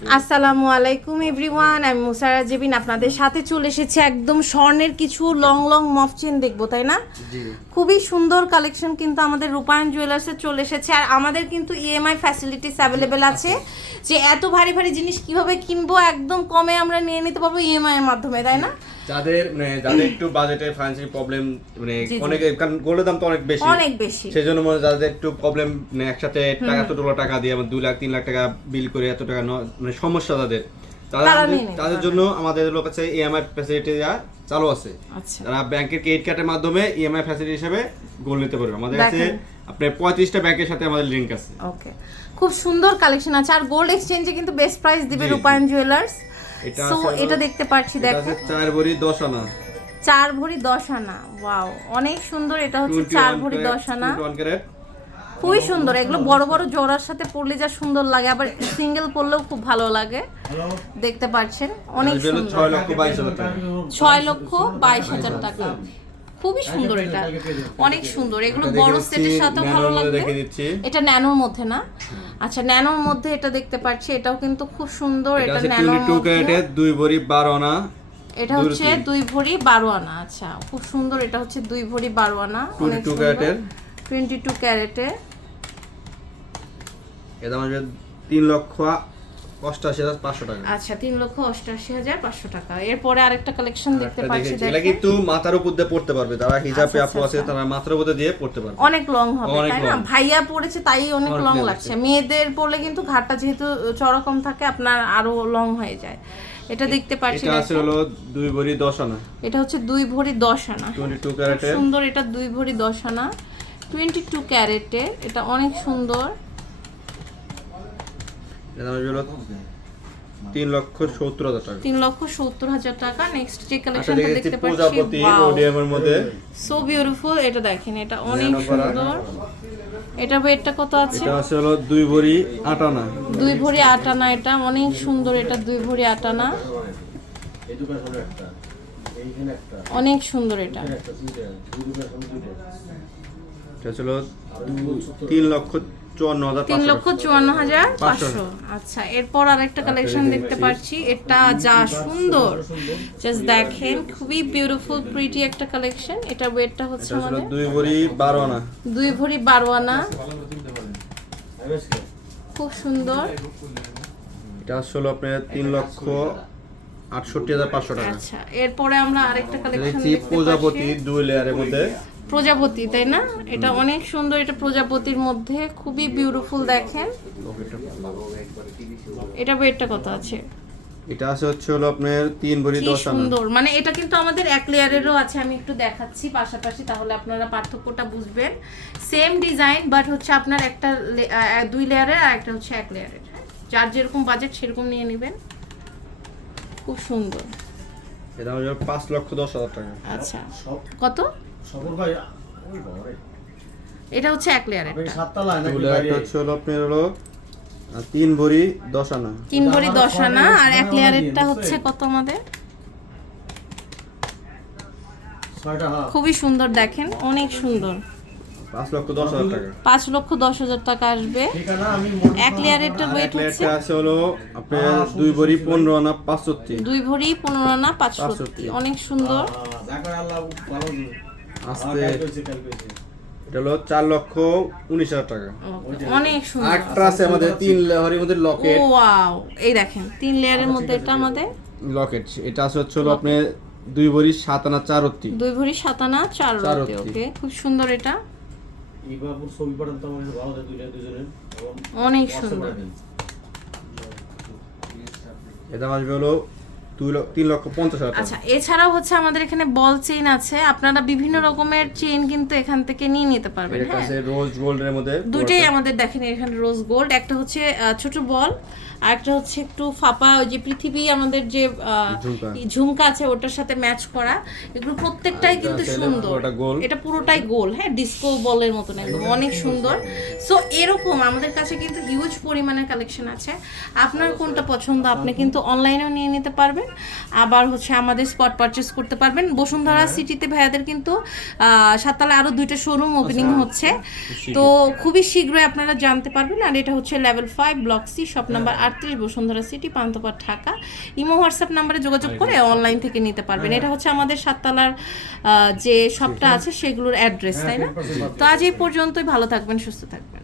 আসসালামু আলাইকুম এভরিওয়ান আমি মুসারা জেবিন আপনাদের সাথে চলে এসেছি একদম স্বর্ণের কিছু লং লং মফ চেন দেখব তাই না? জি। খুবই সুন্দর কালেকশন কিন্তু আমাদের রূপায়ণ জুয়েলার্সে চলে এসেছে। আর আমাদের কিন্তু E ইএমআই ফ্যাসিলিটিস অ্যাভেলেবেল আছে। যে এত ভারী ভারী জিনিস কীভাবে কিনবো একদম কমে আমরা নিয়ে নিতে পারব ইএমআই এর মাধ্যমে তাই না? যাদের মানে যাদের একটু বাজেটে ফাইন্যান্সিয়াল প্রবলেম মানে। অনেকে কারণ গোল্ডের দাম তো অনেক বেশি। অনেক বেশি। সেই জন্য মনে যাদের একটু প্রবলেম মানে একসাথে টাকা এতগুলো টাকা দিয়ে দুই লাখ তিন লাখ টাকা বিল করে এত টাকা মানে সমস্যা তাদের। তাদের জন্য আমাদের লোক কাছে ইএমআই ফ্যাসিলিটি চালু আছে। আচ্ছা। তারা ব্যাংকের ক্রেডিট কার্ডের মাধ্যমে ইএমআই ফ্যাসিলিটি হিসেবে গোল্ড নিতে পারবে। আমাদের কাছে আপনার পঁয়ত্রিশটা ব্যাংকের সাথে আমাদের লিঙ্ক আছে। ওকে খুব সুন্দর কালেকশন আছে। আর গোল্ড এক্সচেঞ্জে কিন্তু বেস্ট প্রাইস দিবে। রূপায়ণ জুয়েলার্স এটা সো এটা দেখতে পাচ্ছি দেখো। চার ভরি দশ আনা। চার ভরি দশ আনা ওয়াও অনেক সুন্দর এটা হচ্ছে চার ভরি দশ আনা। খুবই সুন্দর এগুলো বড় বড় জোড়ার সাথে পরলে যা সুন্দর লাগে আবার সিঙ্গেল পরলেও খুব ভালো লাগে। দেখতে পাচ্ছেন অনেক সুন্দর। ছয় লক্ষ বাইশ হাজার টাকা। খুবই সুন্দর এটা। অনেক সুন্দর। এগুলো বড় সেটের সাথেও ভালো লাগবে। এটা ন্যানোর মধ্যে না? আচ্ছা ন্যানোর মধ্যে এটা দেখতে পাচ্ছি। এটাও কিন্তু খুব সুন্দর। এটা ন্যানোর মধ্যে। দুই ভরি বারো আনা। এটা হচ্ছে দুই ভরি বারো আনা। আচ্ছা খুব সুন্দর। এটা হচ্ছে দুই ভরি বারো আনা। অনেক 22 ক্যারেটের। টোয়েন্টি টু ক্যারেটে। এটা আমার তিন লক্ষ অষ্টাশি হাজার পাঁচশো টাকা। আচ্ছা তিন লক্ষ অষ্টাশি হাজার পাঁচশো টাকা। এরপরে আরেকটা কালেকশন দেখতে পাচ্ছি কিন্তু মাথার উপর দিয়ে পড়তে পারবে। যারা হিজাবে আচ্ছা, আপু আছে আচ্ছা। তারা মাথার উপর দিয়ে পড়তে পারবে। অনেক লং হবে তাই না। ভাইয়া পড়েছে তাই অনেক লং লাগছে। মেয়েদের পড়লে কিন্তু ঘাটটা যেহেতু চড়কম থাকে আপনার আরও লং হয়ে যায়। এটা দেখতে পাচ্ছি এটা আছে। হলো দুই ভরি দশ আনা। এটা হচ্ছে দুই ভরি দশ আনা। টোয়েন্টি টু খুব ক্যারেটের। সুন্দর এটা দুই ভরি দশ আনা। টোয়েন্টি টু ক্যারেটে এটা অনেক সুন্দর। তিন লক্ষ সত্তর হাজার টাকা। তিন লক্ষ সত্তর হাজার টাকা। নেক্সট যে আচ্ছা কালেকশনটা দেখতে পাচ্ছি ওডিএমের মধ্যে। সো বিউটিফুল এটা দেখেন এটা অনেক সুন্দর। এটা ওয়েটটা কত আছে? এটা আছে হলো দুই ভরি আট আনা দুই ভরি আট আনা এটা অনেক সুন্দর এটা দুই ভরি আট আনা অনেক সুন্দর এটা। এটা ছিল তিন লক্ষ তিন লক্ষ চুয়ান্ন হাজার পাঁচশো। আচ্ছা এরপর আরেকটা কালেকশন দেখতে পাচ্ছি। এটা যা সুন্দর। জাস্ট দেখেন খুবই বিউটিফুল প্রিটি একটা কালেকশন এটা ওয়েটটা হচ্ছে আমাদের দুই ভরি বারো আনা। দুই ভরি বারো আনা। খুব সুন্দর। এটা আসলে আপনার তিন লক্ষ আটষট্টি হাজার পাঁচশো টাকা। আচ্ছা এরপরে আমরা আরেকটা কালেকশন দেখছি প্রজাপতি দুই লেয়ারের মধ্যে। প্রজাপতি তাই না? এটা অনেক সুন্দর এটা প্রজাপতির মধ্যে খুবই বিউটিফুল দেখেন। এটা ওয়েটটা কত আছে? এটা আছে হচ্ছে হলো আপনার তিন ভরি দশ আনা। সুন্দর। মানে এটা কিন্তু আমাদের এক লেয়ারেরও আছে আমি একটু দেখাচ্ছি পাশাপাশি তাহলে আপনারা পার্থক্যটা বুঝবেন। সেম ডিজাইন বাট হচ্ছে আপনার একটা দুই লেয়ারের আর একটা হচ্ছে এক লেয়ারের। যার যেরকম বাজেট সেরকম নিয়ে নেবেন। খুব সুন্দর। এটা হলো পাঁচ লক্ষ দশ হাজার টাকা। আচ্ছা। কত? ভাই ওই এটা হচ্ছে এক লেয়ারের সাতটা লাইন? হচ্ছে হলো আপনার হলো তিন ভরি দশ আনা। তিন ভরি দশ আনা আর এক লেয়ারেরটা হচ্ছে কত আমাদের? হ্যাঁ খুবই সুন্দর দেখেন অনেক সুন্দর। পাঁচ লক্ষ দশ হাজার টাকা। পাঁচ লক্ষ দশ হাজার টাকা আসবে। এক লেয়ারেরটা আর ওয়েট এক হচ্ছে আছে হলো আপনার দুই ভরি পনেরো আনা পাঁচষট্টি। দুই ভরি পনেরো আনা পাঁচশো পাঁচষট্টি। অনেক সুন্দর। আস্তে। কইছে এটা হলো চার লক্ষ উনিশ হাজার টাকা। অনেক সুন্দর। একটা আছে আমাদের তিন লেয়ারের মধ্যে ও লকেট ওয়াও। এই দেখেন তিন লেয়ারের মধ্যে এটা আমাদের লকেট। এটা আছে হচ্ছে হলো আপনার দুই ভরি সাত আনা চার অত্তি দুই ভরি সাতানা চার চার রতি রত্তি। ওকে। খুব সুন্দর এটা। এই ছবি পাঠান তো আমার ভালো দেয় দুইটা দুজনের। অনেক সুন্দর। এটা আসবে হলো তিন লক্ষ পঞ্চাশ হাজার আচ্ছা এছাড়াও হচ্ছে আমাদের এখানে বল চেইন আছে। আপনারা বিভিন্ন রকমের চেইন কিন্তু এখান থেকে নিয়ে নিতে পারবেন হ্যাঁ। রোজ গোল্ডের মধ্যে দুইটাই আমাদের দেখেন এখানে রোজ গোল্ড একটা হচ্ছে ছোট বল আর একটা হচ্ছে একটু ফাপা ওই যে পৃথিবী আমাদের যে ঝুমকা। আছে ওটার সাথে ম্যাচ করা। এগুলো প্রত্যেকটাই কিন্তু সুন্দর। এটা পুরোটাই গোল হ্যাঁ ডিস্কো বলের মতন একদম অনেক সুন্দর। সো এরকম আমাদের কাছে কিন্তু হিউজ পরিমাণের কালেকশন আছে। আপনার কোনটা পছন্দ আপনি কিন্তু অনলাইনেও নিয়ে নিতে পারবেন। আবার হচ্ছে আমাদের স্পট পারচেস করতে পারবেন। বসুন্ধরা সিটিতে ভাইয়াদের কিন্তু সাততলা আরও দুইটা শোরুম ওপেনিং হচ্ছে। তো খুবই শীঘ্রই আপনারা জানতে পারবেন। আর এটা হচ্ছে level five block C shop number আটত্রিশ Bashundhara city Panthapath Dhaka. Imo WhatsApp নাম্বারে যোগাযোগ করে অনলাইন থেকে নিতে পারবেন। এটা হচ্ছে আমাদের সাততলার যে শপটা আছে সেগুলোর অ্যাড্রেস তাই না? তো আজ এই পর্যন্তই। ভালো থাকবেন সুস্থ থাকবেন।